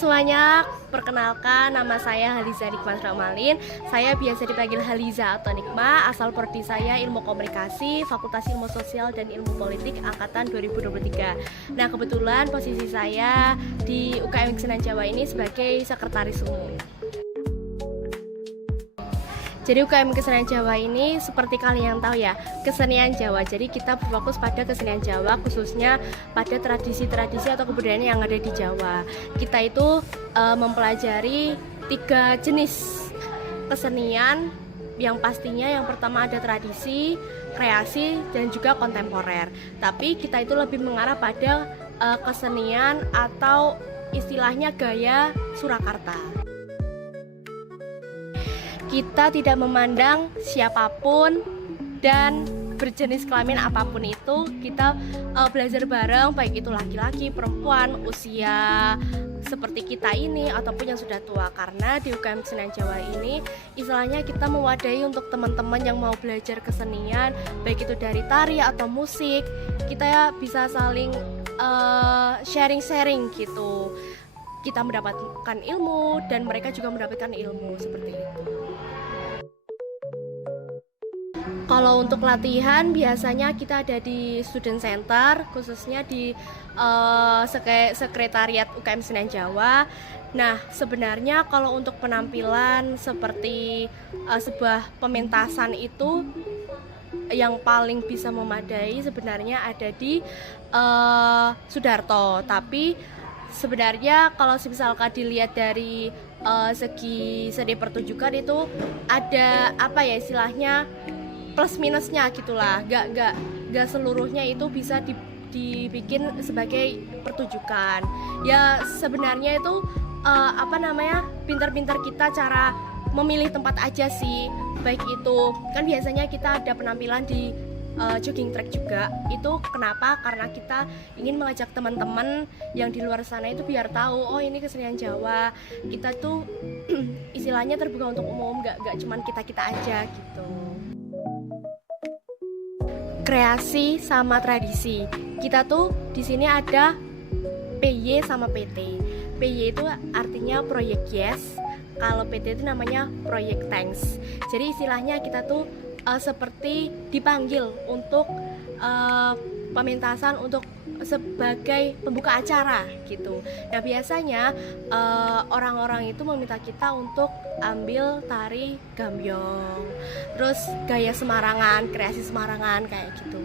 semuanya, perkenalkan nama saya Haliza Nikma Ramalin. Saya biasa dipanggil Haliza atau Nikma. Asal prodi saya Ilmu Komunikasi, Fakultas Ilmu Sosial dan Ilmu Politik angkatan 2023. Nah, kebetulan posisi saya di UKM Kesenian Jawa ini sebagai sekretaris umum. Jadi UKM Kesenian Jawa ini seperti kalian tahu ya, kesenian Jawa. Jadi kita berfokus pada kesenian Jawa, khususnya pada tradisi-tradisi atau kebudayaan yang ada di Jawa. Kita itu mempelajari 3 jenis kesenian, yang pastinya yang pertama ada tradisi, kreasi, dan juga kontemporer. Tapi kita itu lebih mengarah pada kesenian atau istilahnya gaya Surakarta. Kita tidak memandang siapapun dan berjenis kelamin apapun itu, kita belajar bareng, baik itu laki-laki, perempuan, usia seperti kita ini ataupun yang sudah tua. Karena di UKM Kesenian Jawa ini istilahnya kita mewadahi untuk teman-teman yang mau belajar kesenian, baik itu dari tari atau musik, kita bisa saling sharing-sharing gitu. Kita mendapatkan ilmu dan mereka juga mendapatkan ilmu seperti itu. Kalau untuk latihan biasanya kita ada di student center, khususnya di sekretariat UKM Kesenian Jawa. Nah, sebenarnya kalau untuk penampilan seperti sebuah pementasan itu yang paling bisa memadai sebenarnya ada di Sudarto. Tapi sebenarnya kalau misalkan dilihat dari segi seni pertunjukan itu ada apa ya istilahnya plus minusnya gitulah, gak seluruhnya itu bisa dibikin sebagai pertunjukan. Ya sebenarnya itu pintar-pintar kita cara memilih tempat aja sih. Baik itu kan biasanya kita ada penampilan di jogging track juga. Itu kenapa? Karena kita ingin mengajak teman-teman yang di luar sana itu biar tahu, oh ini kesenian Jawa. Kita tuh istilahnya terbuka untuk umum, gak cuman kita aja gitu. Kreasi sama tradisi. Kita tuh di sini ada PY sama PT. PY itu artinya Project Yes. Kalau PT itu namanya Project Thanks. Jadi istilahnya kita tuh seperti dipanggil untuk pementasan untuk sebagai pembuka acara gitu. Nah biasanya orang-orang itu meminta kita untuk ambil tari gambyong, terus gaya Semarangan, kreasi Semarangan kayak gitu.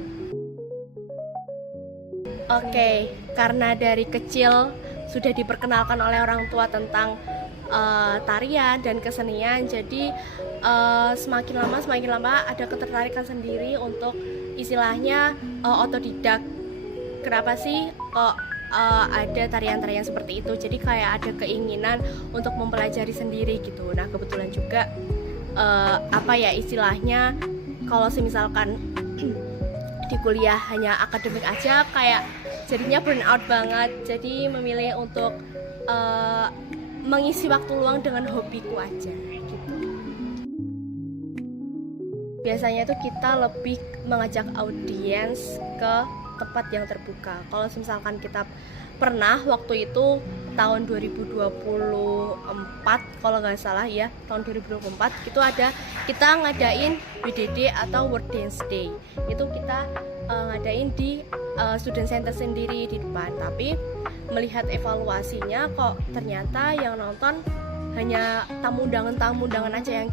Oke, karena dari kecil sudah diperkenalkan oleh orang tua tentang tarian dan kesenian, jadi semakin lama ada ketertarikan sendiri untuk istilahnya otodidak. Kenapa sih kok ada tarian-tarian seperti itu? Jadi kayak ada keinginan untuk mempelajari sendiri gitu. Nah kebetulan juga istilahnya kalau misalkan di kuliah hanya akademik aja kayak jadinya burn out banget. Jadi memilih untuk mengisi waktu luang dengan hobiku aja gitu. Biasanya tuh kita lebih mengajak audiens ke tempat yang terbuka. Kalau misalkan kita pernah waktu itu tahun 2024 kalau nggak salah ya, tahun 2024 itu ada kita ngadain WDD atau World Dance Day. Itu kita ngadain di student center sendiri di depan. Tapi melihat evaluasinya kok ternyata yang nonton hanya tamu undangan aja yang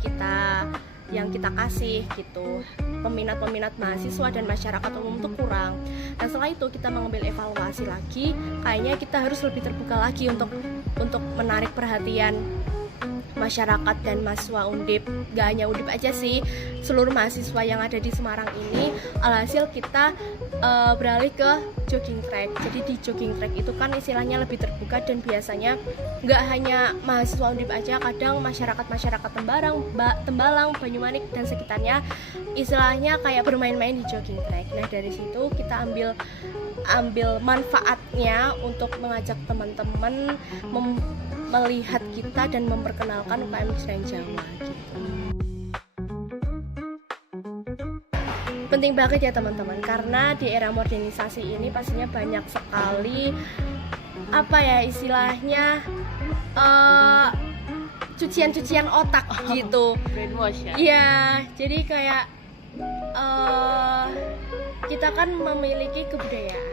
kita kasih gitu. Peminat mahasiswa dan masyarakat umum tuh kurang. Dan setelah itu kita mengambil evaluasi lagi, kayaknya kita harus lebih terbuka lagi untuk menarik perhatian masyarakat dan mahasiswa Undip. Gak hanya Undip aja sih, seluruh mahasiswa yang ada di Semarang ini. Alhasil kita beralih ke jogging track. Jadi di jogging track itu kan istilahnya lebih terbuka dan biasanya gak hanya mahasiswa Undip aja, kadang masyarakat Tembalang, Banyumanik dan sekitarnya istilahnya kayak bermain-main di jogging track. Nah dari situ kita ambil manfaatnya untuk mengajak teman-teman melihat kita dan memperkenalkan UKM Kesenian Jawa gitu. Penting banget ya teman-teman, karena di era modernisasi ini pastinya banyak sekali istilahnya cucian-cucian otak gitu. Brainwash ya. Iya, jadi kayak kita kan memiliki kebudayaan.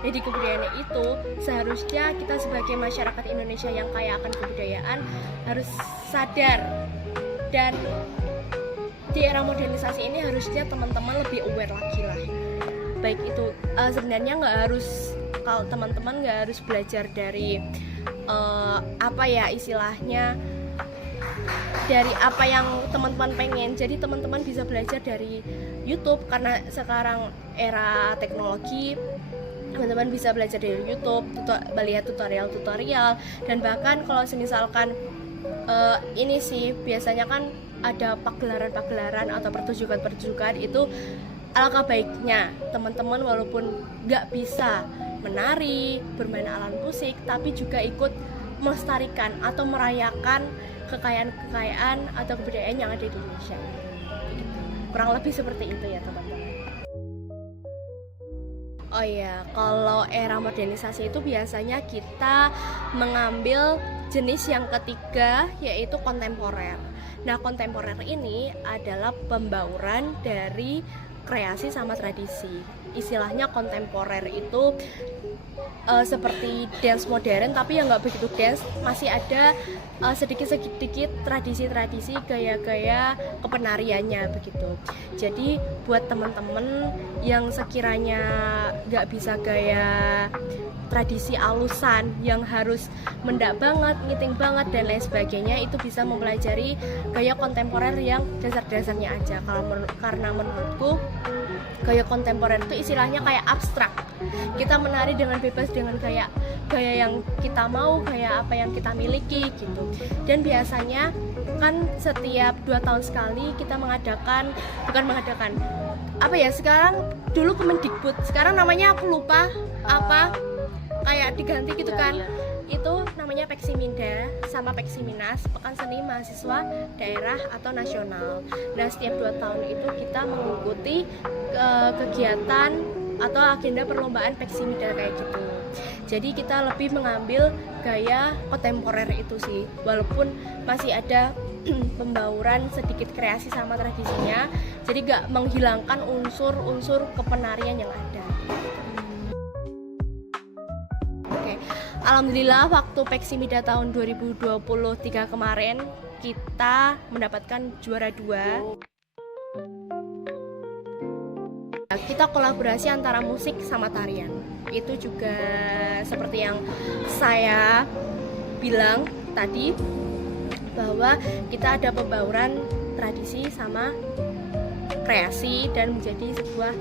Jadi kebudayaannya itu seharusnya kita sebagai masyarakat Indonesia yang kaya akan kebudayaan harus sadar, dan di era modernisasi ini harusnya teman-teman lebih aware lagi lah. Baik itu sebenarnya nggak harus, kalau teman-teman nggak harus belajar dari apa ya istilahnya, dari apa yang teman-teman pengen. Jadi teman-teman bisa belajar dari YouTube karena sekarang era teknologi. Teman-teman bisa belajar dari YouTube, lihat tutorial-tutorial, dan bahkan kalau misalkan ini sih biasanya kan ada pagelaran-pagelaran atau pertunjukan-pertunjukan, itu alangkah baiknya teman-teman walaupun nggak bisa menari, bermain alat musik, tapi juga ikut melestarikan atau merayakan kekayaan-kekayaan atau kebudayaan yang ada di Indonesia. Kurang lebih seperti itu ya teman-teman. Oh iya, kalau era modernisasi itu biasanya kita mengambil jenis yang ketiga, yaitu kontemporer. Nah, kontemporer ini adalah pembauran dari kreasi sama tradisi. Istilahnya kontemporer itu seperti dance modern, tapi yang nggak begitu dance, masih ada sedikit-sedikit tradisi-tradisi, gaya-gaya kepenariannya begitu. Jadi buat teman-teman yang sekiranya nggak bisa gaya tradisi alusan yang harus mendak banget, ngiting banget dan lain sebagainya, itu bisa mempelajari gaya kontemporer yang dasar-dasarnya aja. Karena menurutku gaya kontemporer itu istilahnya kayak abstrak. Kita menari dengan bebas dengan gaya yang kita mau, gaya apa yang kita miliki gitu. Dan biasanya kan setiap 2 tahun sekali kita sekarang dulu Kemendikbud, sekarang namanya aku lupa apa, kayak diganti gitu kan. Itu namanya Peksiminda sama Peksiminas, Pekan Seni Mahasiswa Daerah atau Nasional. Nah, setiap 2 tahun itu kita mengikuti kegiatan atau agenda perlombaan Peksiminda kayak gitu. Jadi kita lebih mengambil gaya kontemporer itu sih, walaupun masih ada pembauran sedikit kreasi sama tradisinya, jadi gak menghilangkan unsur-unsur kepenarian yang ada. Oke, alhamdulillah waktu Peksiminda tahun 2023 kemarin kita mendapatkan juara 2. Kita kolaborasi antara musik sama tarian. Itu juga seperti yang saya bilang tadi, bahwa kita ada pembauran tradisi sama kreasi dan menjadi sebuah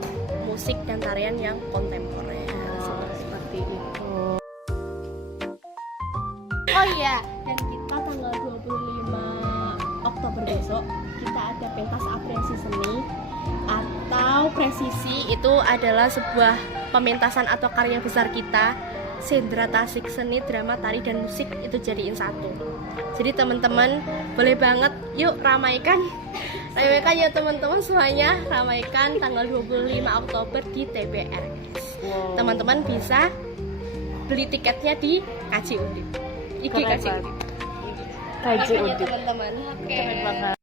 musik dan tarian yang kontemporer. Seperti itu. Oh iya, dan kita tanggal 25 Oktober besok kita ada pentas apresiasi seni atau presisi. Itu adalah sebuah pementasan atau karya besar kita, Sendra Tasik Seni Drama Tari dan Musik, itu jadiin satu. Jadi teman-teman boleh banget yuk ramaikan ya teman-teman semuanya, ramaikan tanggal 25 Oktober di TBR. Teman-teman bisa beli tiketnya di KJ Undip. KJ Undip. Teman-teman. Oke.